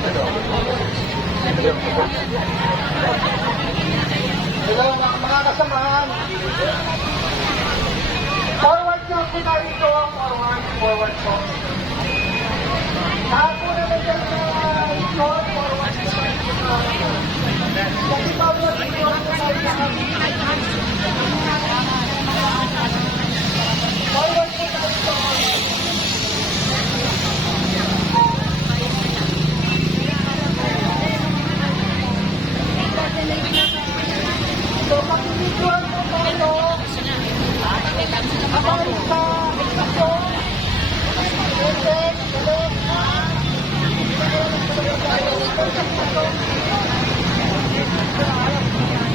Hello mga kasamahan. Forward nyo po tayo ito. Forward po. Lahat po naman dyan sa short, forward po tayo. Kasi Pablo, ito ang tayo lahat. Forward po tayo ito. So, pag-inituan po tayo. Ako sa ekstasyon. Perfect. Galing.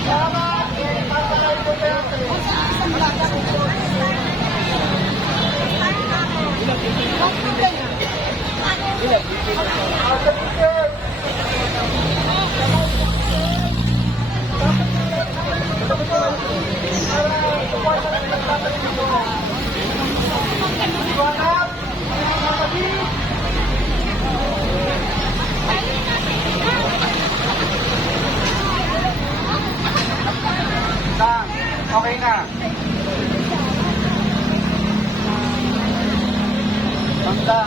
Salamat. Papalay po tayo. Okay na. Bangka.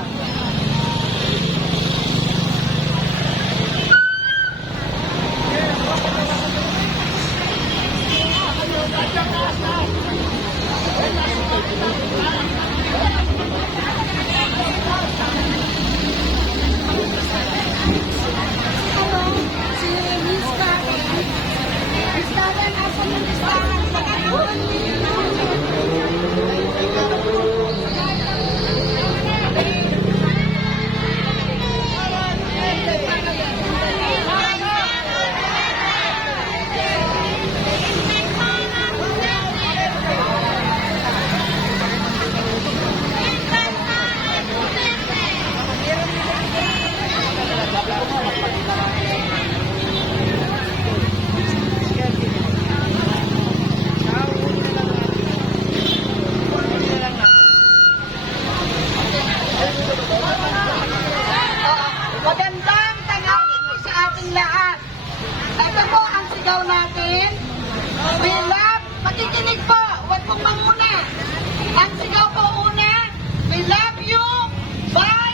Magandang tanghali po sa ating lahat. Ito po ang sigaw natin. We love, makikinig po, huwag pong manguna. Ang sigaw po una, we love you, bye!